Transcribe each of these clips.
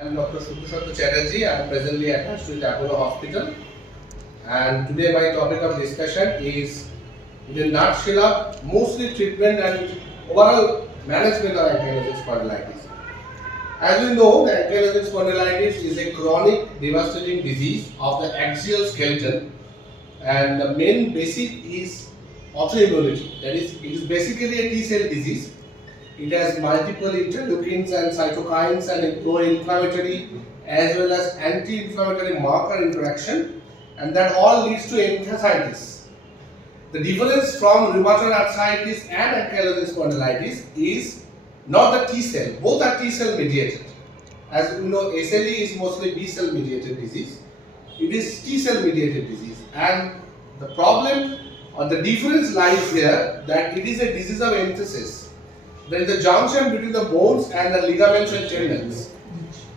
I am Dr. Subhashanta Chatterjee. I am presently attached to the Apollo Hospital, and today my topic of discussion is, in a nutshell, mostly treatment and overall management of ankylosing spondylitis. As we know, the ankylosing spondylitis is a chronic, devastating disease of the axial skeleton, and the main basic is autoimmunity. That is, it is basically a T-cell disease. It has multiple interleukins and cytokines and pro-inflammatory as well as anti-inflammatory marker interaction, and that all leads to enthesitis. The difference from rheumatoid arthritis and ankylosing spondylitis is not the T cell. Both are T cell mediated. As we know, SLE is mostly B cell mediated disease. It is T cell mediated disease, and the problem or the difference lies here that it is a disease of enthesis. There is a junction between the bones and the ligaments and tendons.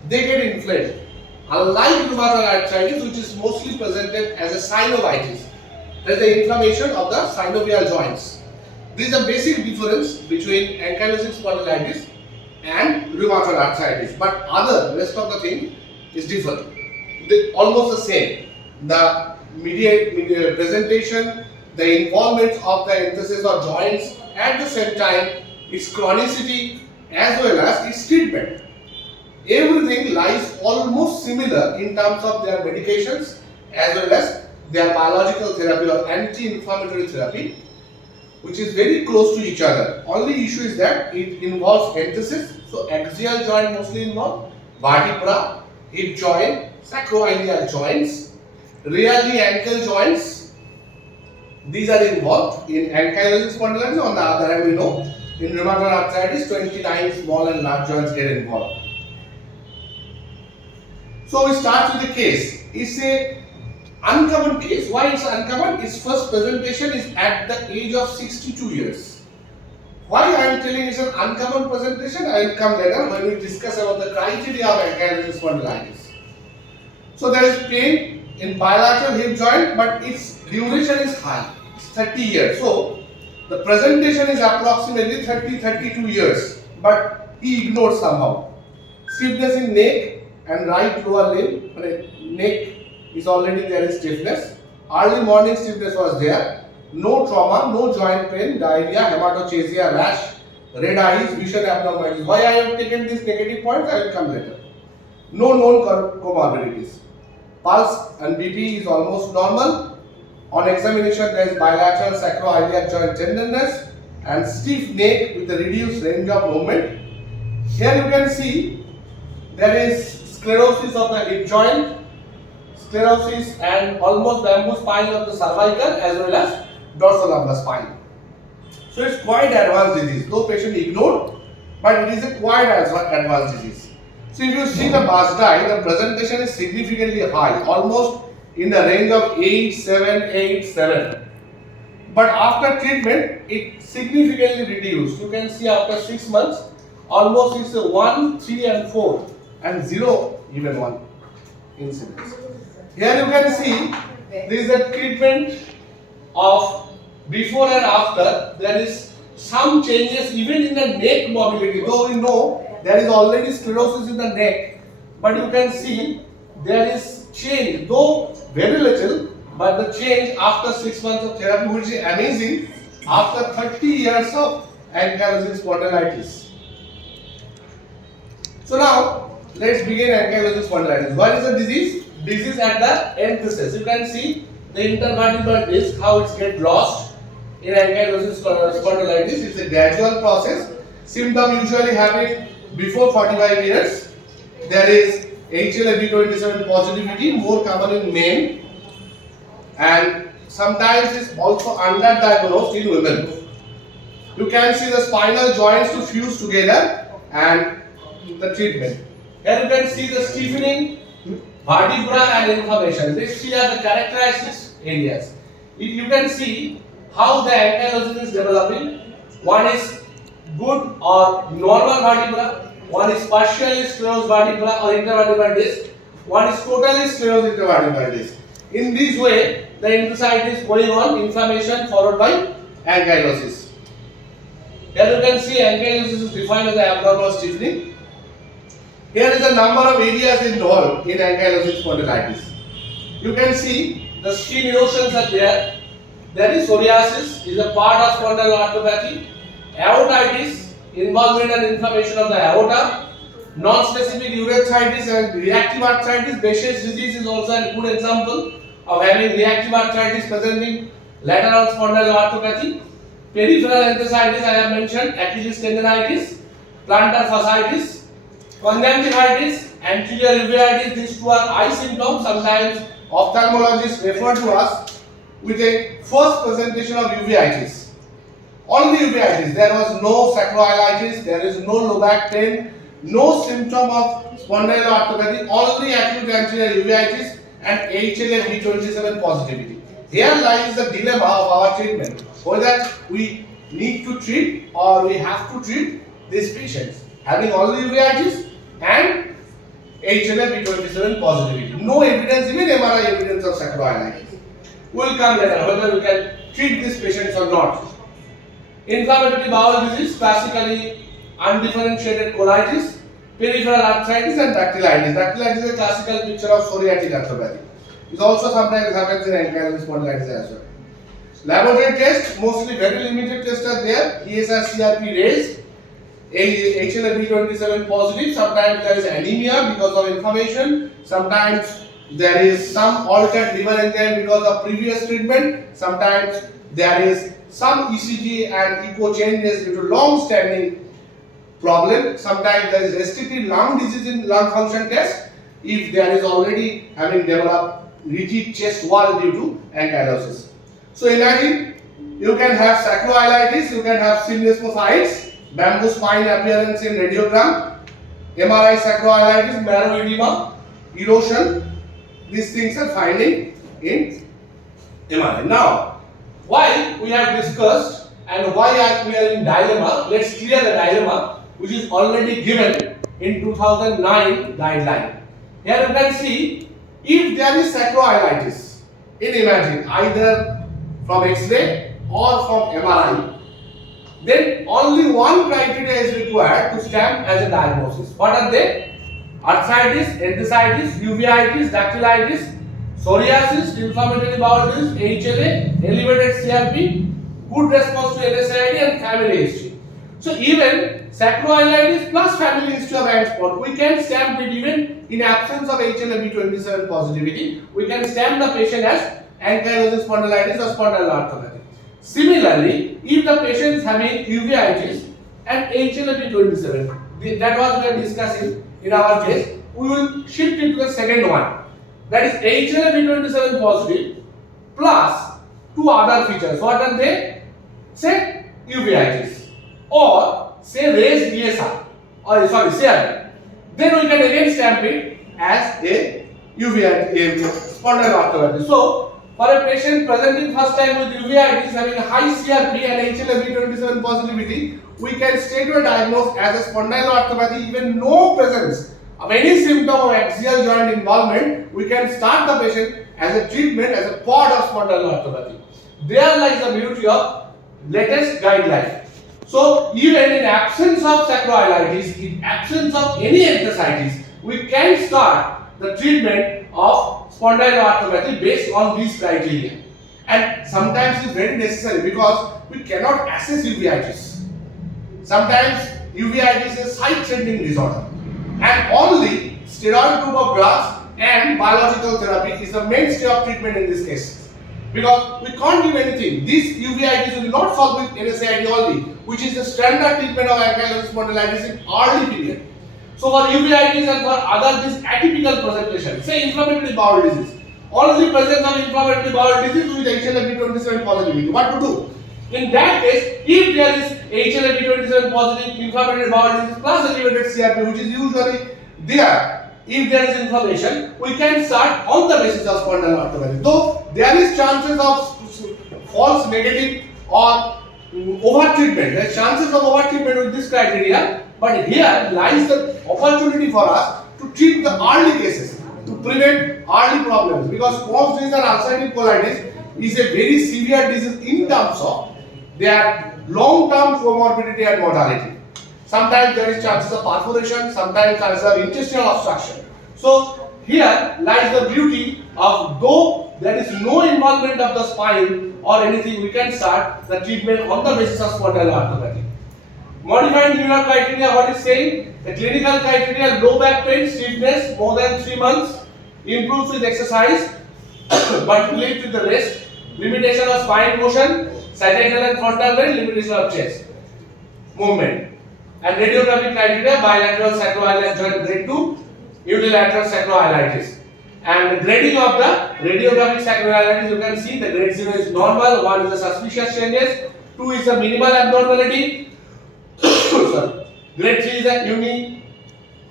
They get inflamed. Unlike rheumatoid arthritis, which is mostly presented as a synovitis, there is the inflammation of the synovial joints. This is a basic difference between ankylosing spondylitis and rheumatoid arthritis. But rest of the thing is different. They almost the same. The mediate presentation, the involvement of the enthesis or joints, at the same time its chronicity as well as its treatment. Everything lies almost similar in terms of their medications as well as their biological therapy or anti-inflammatory therapy, which is very close to each other. Only issue is that it involves enthesis, so axial joint mostly involved, vertebra, hip joint, sacroiliac joints, rarely ankle joints. These are involved in ankylosing spondylitis. On the other hand, we know in rheumatoid arthritis, 29 small and large joints get involved. So we start with the case. It's a uncommon case. Why it's uncommon? Its first presentation is at the age of 62 years. Why I am telling it's an uncommon presentation? I will come later when we discuss about the criteria of ankylosing spondylitis. So there is pain in bilateral hip joint, but its duration is high. It's 30 years. So the presentation is approximately 30-32 years, but he ignored somehow. Stiffness in neck and right lower limb. Neck is already there is stiffness. Early morning stiffness was there. No trauma, no joint pain, diarrhea, hematochezia, rash, red eyes, vision abnormalities. Why I have taken these negative points, I will come later. No known comorbidities. Pulse and BP is almost normal. On examination, there is bilateral sacroiliac joint tenderness and stiff neck with a reduced range of movement. Here you can see there is sclerosis of the hip joint, sclerosis and almost bamboo spine of the cervical as well as dorsal of the spine. So it's quite advanced disease. Though patient ignored, but it is a quite advanced disease. So if you see the BASDI, the presentation is significantly high, almost in the range of 8-7. But after treatment, it significantly reduced. You can see after 6 months, almost it's a 1, 3 and 4 and 0 even 1 incidence. Here you can see there is a treatment of before and after. There is some changes even in the neck mobility. Though we know there is already sclerosis in the neck, but you can see there is change, though very little, but the change after 6 months of therapy, which is amazing after 30 years of ankylosing spondylitis. So now let's begin ankylosing spondylitis. What is the disease? Disease at the enthesis. You can see the intervertebral disc, how it gets lost in ankylosing spondylitis. It's a gradual process. Symptoms usually happen before 45 years. There is HLA-B27 positivity, more common in men, and sometimes is also underdiagnosed in women. You can see the spinal joints to fuse together and the treatment. Here you can see the stiffening, vertebra and inflammation. These three are the characteristic areas. You can see how the ankylosing is developing. One is good or normal vertebra. One is partially sclerosed vertebra or intervertebral disc. One is totally sclerosed intervertebral disc. In this way, the enthesitis is going on, inflammation followed by ankylosis. Here you can see ankylosis is defined as the abnormal stiffening. Here is the number of areas involved in ankylosing spondylitis. You can see the skin erosions are there. There is psoriasis, is a part of spondyloarthropathy. Aortitis, involvement and inflammation of the aorta. Non-specific urethritis and reactive arthritis. Behçet's disease is also a good example of having reactive arthritis presenting lateral spondyloarthropathy. Peripheral enthesitis, I have mentioned, Achilles tendonitis, plantar fasciitis, conjunctivitis, anterior uveitis. These two are eye symptoms. Sometimes ophthalmologists refer to us with a first presentation of uveitis. Only uveitis. There was no sacroiliitis, there is no low back pain, no symptom of spondyloarthropathy, only acute anterior uveitis and HLA-B27 positivity. Here lies the dilemma of our treatment, whether we need to treat or we have to treat these patients having only uveitis and HLA-B27 positivity. No evidence, even MRI evidence of sacroiliitis. We will come later whether we can treat these patients or not. Inflammatory bowel disease, classically undifferentiated colitis, peripheral arthritis and dactylitis. Dactylitis is a classical picture of psoriatic arthropathy. It also sometimes happens in ankylosing spondylitis as well. Laboratory tests, mostly very limited tests are there. ESR CRP raised, HLA-B27 positive. Sometimes there is anemia because of inflammation. Sometimes there is some altered liver enzyme because of previous treatment. Sometimes there is some ECG and echo changes due to long-standing problem. Sometimes there is restricted lung disease in lung function test if there is already having developed rigid chest wall due to ankylosis. So imagine you can have sacroiliitis, you can have syndesmophytes, bamboo spine appearance in radiogram, MRI sacroiliitis, marrow edema, erosion. These things are finding in MRI. Now, why we have discussed and why we are in dilemma, let's clear the dilemma which is already given in 2009 guideline. Here you can see if there is sacroiliitis in imaging either from X-ray or from MRI, then only one criteria is required to stamp as a diagnosis. What are they? Arthritis, enthesitis, uveitis, dactylitis, psoriasis, inflammatory bowel disease, HLA, elevated CRP, good response to NSAID and family history. So even sacroiliitis plus family history of hand spot, we can stamp it even in absence of HLA-B27 positivity. We can stamp the patient as ankylosing spondylitis or spondyloarthropathy. Similarly, if the patient is having uveitis and HLA-B27, that was we are discussing in our case, we will shift it to the second one. That is HLA-B27 positive plus two other features. What are they? Say uveitis or say raised ESR or CRP. Then we can again stamp it as a uveitis, spondyloarthropathy. So for a patient presenting first time with uveitis having a high CRP and HLA-B27 positivity, we can state or diagnose as a spondyloarthropathy even no presence of any symptom of axial joint involvement. We can start the patient as a treatment as a part of spondyloarthropathy. There lies the beauty of latest guideline. So even in absence of sacroiliitis, in absence of any enthesitis, we can start the treatment of spondyloarthropathy based on these criteria. And sometimes it is very necessary because we cannot assess uveitis. Sometimes uveitis is site-threatening disorder, and only steroid group of drugs and biological therapy is the mainstay of treatment in this case. Because we can't give anything. This uveitis will not solve with NSAID only, which is the standard treatment of ankylosing spondylitis in early period. So for uveitis and for other this atypical presentation, say inflammatory bowel disease, only presence of inflammatory bowel disease with HLA-B27 positivity. What to do? In that case, if there is HLA-B27 positive inflammatory bowel disease plus elevated CRP, which is usually there, if there is inflammation, we can start on the basis of spondyloarthropathy. Though there is chances of false negative or over treatment, there are chances of over treatment with this criteria, but here lies the opportunity for us to treat the early cases, to prevent early problems, because Crohn's disease and ulcerative colitis is a very severe disease in terms of their long-term comorbidity and mortality. Sometimes there is chances of perforation, sometimes chances of intestinal obstruction. So here lies the beauty of, though there is no involvement of the spine or anything, we can start the treatment on the basis of spondyloarthropathy. Modified New York criteria, what is saying? The clinical criteria: low back pain, stiffness more than 3 months, improves with exercise, but relate with the rest, limitation of spine motion, sagittal and frontal bend, limitation of chest movement. And radiographic criteria: bilateral sacroiliac joint grade 2, unilateral sacroiliitis. And the grading of the radiographic sacroiliitis, you can see the grade 0 is normal, 1 is a suspicious changes, 2 is a minimal abnormality, grade 3 is a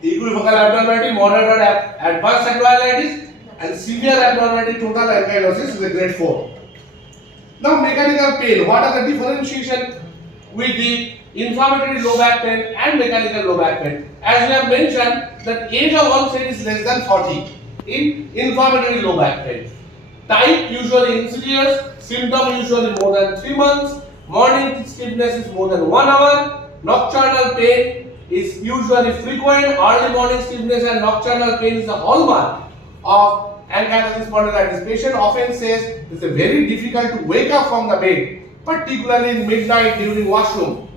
equivocal abnormality, moderate or advanced sacroiliitis, and severe abnormality, total ankylosis, is a grade 4. Now mechanical pain, what are the differentiation with the inflammatory low back pain and mechanical low back pain? As we have mentioned, that age of onset is less than 40 in inflammatory low back pain. Type usually insidious, symptom usually more than 3 months, morning stiffness is more than 1 hour, nocturnal pain is usually frequent. Early morning stiffness and nocturnal pain is a hallmark of ankylosing spondylitis. Patient often says it's very difficult to wake up from the bed, particularly in midnight during washroom.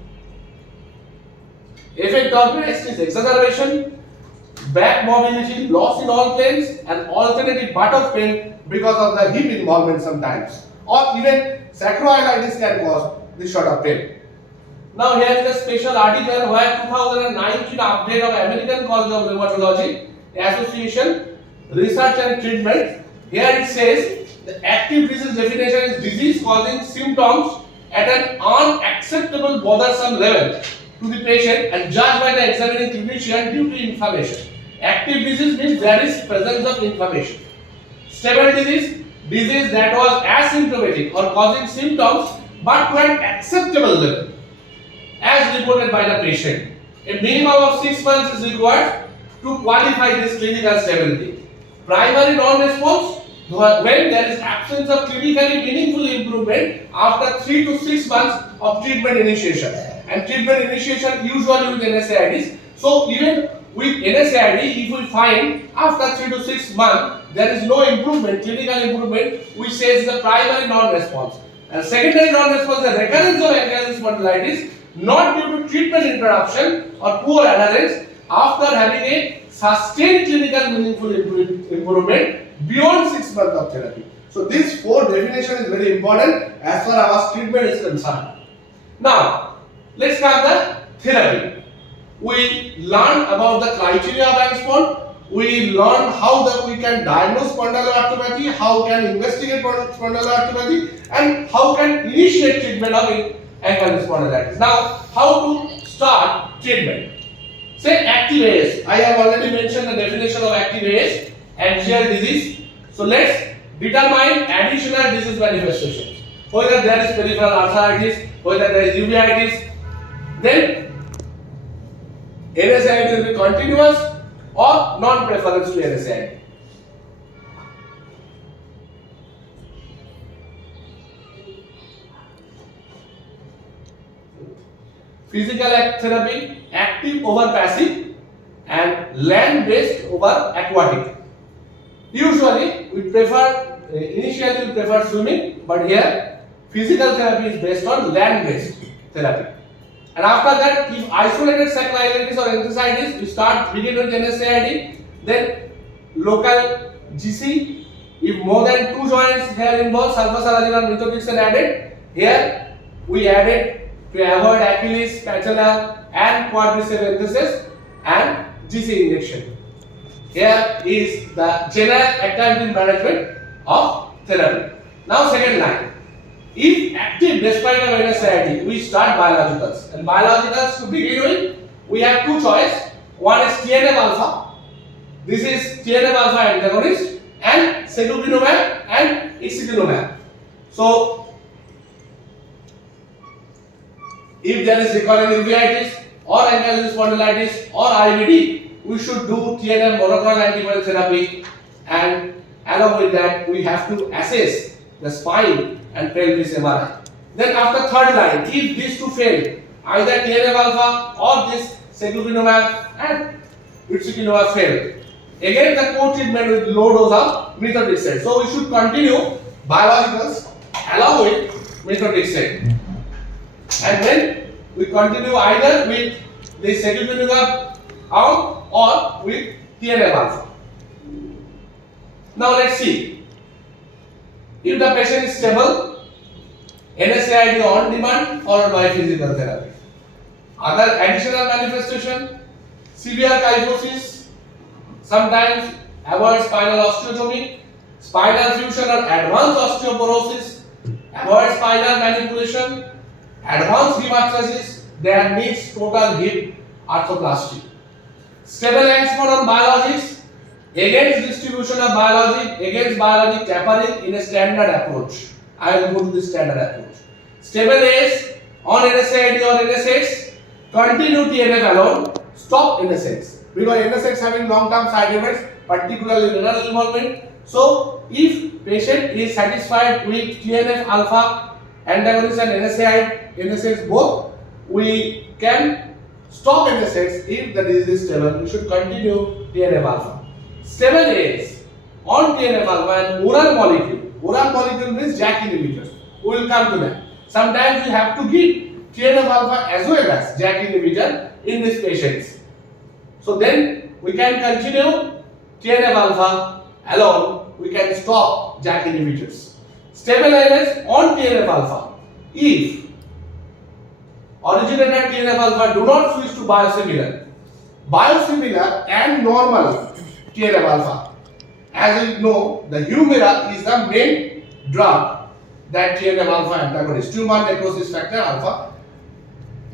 Effect of rest is exacerbation, back mobility, loss in all planes, and alternative buttock pain because of the hip involvement sometimes, or even sacroiliitis can cause this sort of pain. Now here is a special article where 2019 update of American College of Rheumatology Association Research and Treatment. Here it says the active disease definition is disease causing symptoms at an unacceptable bothersome level to the patient and judged by the examining clinician due to inflammation. Active disease means there is presence of inflammation. Stable disease, disease that was asymptomatic or causing symptoms but to an acceptable level as reported by the patient. A minimum of 6 months is required to qualify this clinical stability. Primary non-response, when there is absence of clinically meaningful improvement after 3 to 6 months of treatment initiation. And treatment initiation usually with NSAIDs. So even with NSAID, if we find after 3 to 6 months there is no improvement, clinical improvement, we say it's the primary non-response. And secondary non-response is the recurrence of ankylosing spondylitis not due to treatment interruption or poor adherence after having a sustained clinical meaningful improvement beyond 6 months of therapy. So this 4 definition is very important as far as treatment is concerned. Now let's come the therapy. We learned about the criteria of Ankylosing. We learned how we can diagnose spondyloarthropathy, how can investigate spondyloarthropathy, and how can initiate treatment of ankylosing spondylitis. Now, how to start treatment? Say active AS. I have already mentioned the definition of active AS, axial disease. So let's determine additional disease manifestations. Whether there is peripheral arthritis, whether there is uveitis, then NSAID will be continuous or non-preference to NSAID. Physical therapy, active over passive, and land-based over aquatic. Usually, we prefer, initially we prefer swimming, but here physical therapy is based on land-based therapy. And after that, if isolated sacroiliitis or enthesitis, we begin with NSAID, then local GC. If more than 2 joints here involved, sulfasalazine or methotrexate added. Here we added to avoid Achilles, patella, and quadriceps enthesis, and GC injection. Here is the general active management of therapy. Now second line. If active despite of NSAID, we start biologicals. And biologicals to begin with, we have 2 choices. One is TNF alpha. This is TNF alpha antagonist, and secukinumab and ixekinumab. So if there is recurrent uveitis or ankylosing spondylitis or IBD, we should do TNF monoclonal antibody therapy, and along with that we have to assess the spine and pelvis MRI. Then after third line, if these 2 fail, either TNF alpha or this secukinumab and ustekinumab failed. Again the co-treatment with low dose of methotrexate. So we should continue biologicals along with methotrexate. And then we continue either with the secukinumab out or with TNF alpha. Now let's see. If the patient is stable, NSAID on demand followed by physical therapy. Other additional manifestation, severe kyphosis, sometimes avoid spinal osteotomy, spinal fusion or advanced osteoporosis, avoid spinal manipulation, advanced hip arthrosis, there needs total hip arthroplasty. Stable enhancement on biologics, against distribution of biologic, against biologic tapering in a standard approach. I will go to the standard approach. Stable AS on NSAID or NSAIDs, continue TNF alone, stop NSAIDs. Because NSAIDs having long-term side effects, particularly renal involvement. So, if patient is satisfied with TNF alpha antagonist and NSAIDs both, we can stop NSAIDs if the disease is stable. We should continue TNF alpha. Stable AS on TNF alpha and oral molecule. Oral molecule means JAK inhibitors. We will come to that. Sometimes we have to give TNF alpha as well as JAK inhibitor in these patients. So then we can continue TNF alpha alone. We can stop JAK inhibitors. Stable AS on TNF alpha. If originator TNF alpha do not switch to biosimilar and normal TNF alpha. As you know, the Humira is the main drug that TNF alpha antagonist, tumor necrosis factor alpha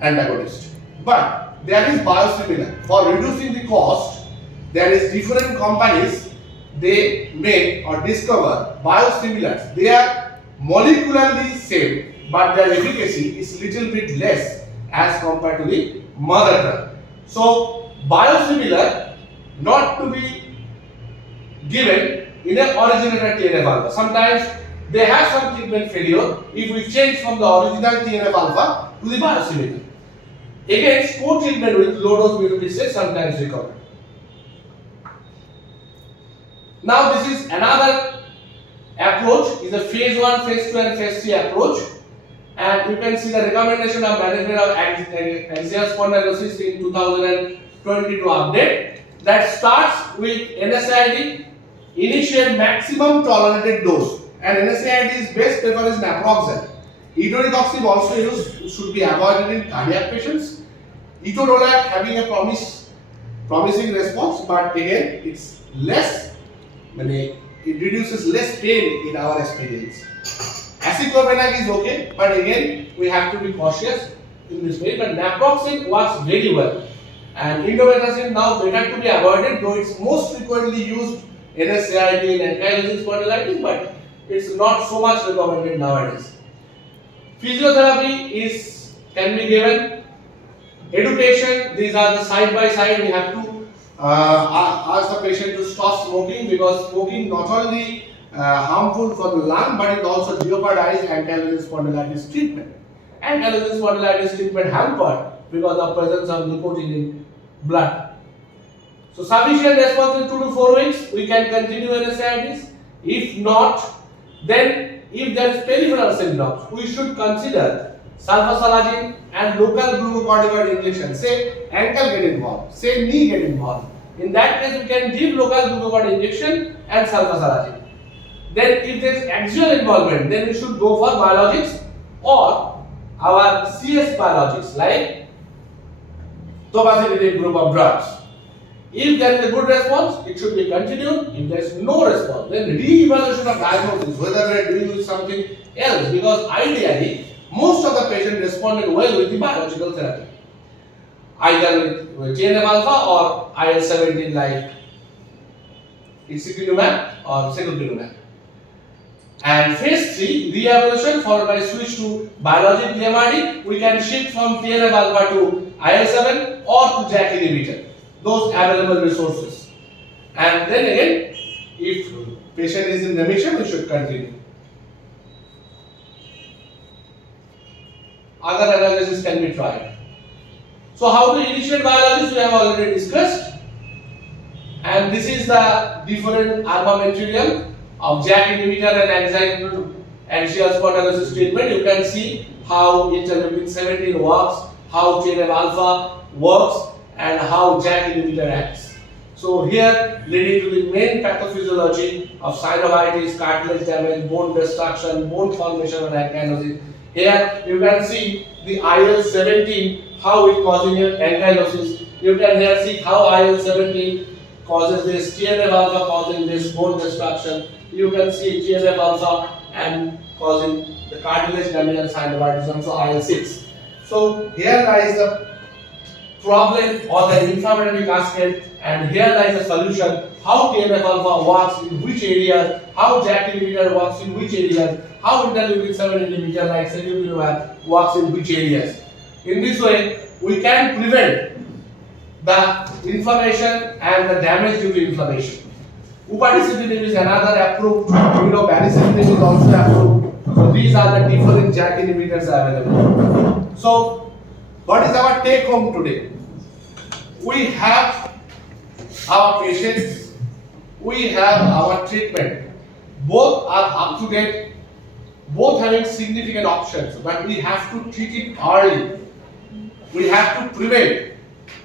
antagonist. But there is biosimilar. For reducing the cost, there is different companies, they make or discover biosimilars. They are molecularly same, but their efficacy is little bit less as compared to the mother drug. So biosimilar not to be given in an originator TNF alpha. Sometimes they have some treatment failure if we change from the original TNF alpha to the biosimilar. Again, co-treatment with low dose methotrexate sometimes recovered. Now this is another approach, is a phase 1, phase 2 and phase 3 approach, and you can see the recommendation of management of axial spondylosis in 2022 update that starts with NSAID, initiate maximum tolerated dose, and NSAID is best preferred is naproxen. Etoricoxib also used, should be avoided in cardiac patients. Etodolac having a promising response, but again it's less, it reduces less pain in our experience. Aceclofenac is okay, but again we have to be cautious in this way. But naproxen works very well, and indomethacin now better to be avoided, though it's most frequently used in NSAID in ankylosing spondylitis, but it's not so much recommended nowadays. Physiotherapy can be given. Education, these are the side by side. We have to ask the patient to stop smoking, because smoking not only harmful for the lung, but it also jeopardizes ankylosing spondylitis treatment. Ankylosing spondylitis treatment hampered because of presence of nicotine in blood. So sufficient response in 2 to 4 weeks, we can continue NSAIDs. If not, then if there is peripheral symptoms, we should consider sulfasalazine and local glucocorticoid injection. Say ankle get involved, say knee get involved. In that case, we can give local glucocorticoid injection and sulfasalazine. Then if there is axial involvement, then we should go for biologics or our CS biologics like tofacitinib group of drugs. If there is a good response, it should be continued. If there is no response, then re-evaluation of diagnosis, whether we are doing with something else, because ideally most of the patients responded well with the biological therapy, either with TNF alpha or IL-17 like ustekinumab or secukinumab. And phase 3 re-evaluation followed by switch to biologic DMRD. We can shift from TNF alpha to IL-7 or to JAK inhibitor, those available resources. And then again, if patient is in remission, we should continue. Other analysis can be tried. So how to initiate biologics we have already discussed, and this is the different armamentarium of JAK inhibitor and axial spondylosis treatment. You can see how interleukin 17 works, how TNF alpha works, and how JAK inhibitor acts. So here, leading to the main pathophysiology of synovitis, cartilage damage, bone destruction, bone formation, and ankylosing. Here you can see the IL-17, how it causing ankylosing. You can here see how IL-17 causes this, TNF alpha causing this bone destruction. You can see TNF alpha and causing the cartilage damage and synovitis, and so IL-6. So here lies the problem or the inflammatory cascade, and here lies the solution. How TNF alpha works in which areas, how JAK inhibitor works in which areas, how interleukin 7 inhibitor like selukinumab works in which areas. In this way, we can prevent the inflammation and the damage due to inflammation. Upadacitinib is another approved, baricitinib is also approved. So these are the different JAK inhibitors available. So what is our take home today? We have our patients, we have our treatment. Both are up to date, both having significant options, but we have to treat it early. We have to prevent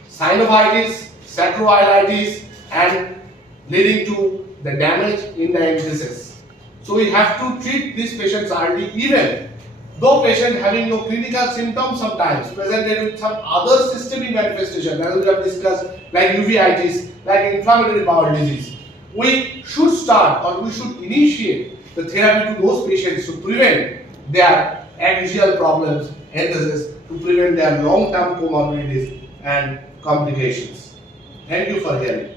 synovitis, sacroiliitis, and leading to the damage in the abscesses. So we have to treat these patients early, even though patient having no clinical symptoms sometimes presented with some other systemic manifestation, as we have discussed, like uveitis, like inflammatory bowel disease. We should start or we should initiate the therapy to those patients to prevent their axial problems, enthesis, to prevent their long-term comorbidities and complications. Thank you for hearing.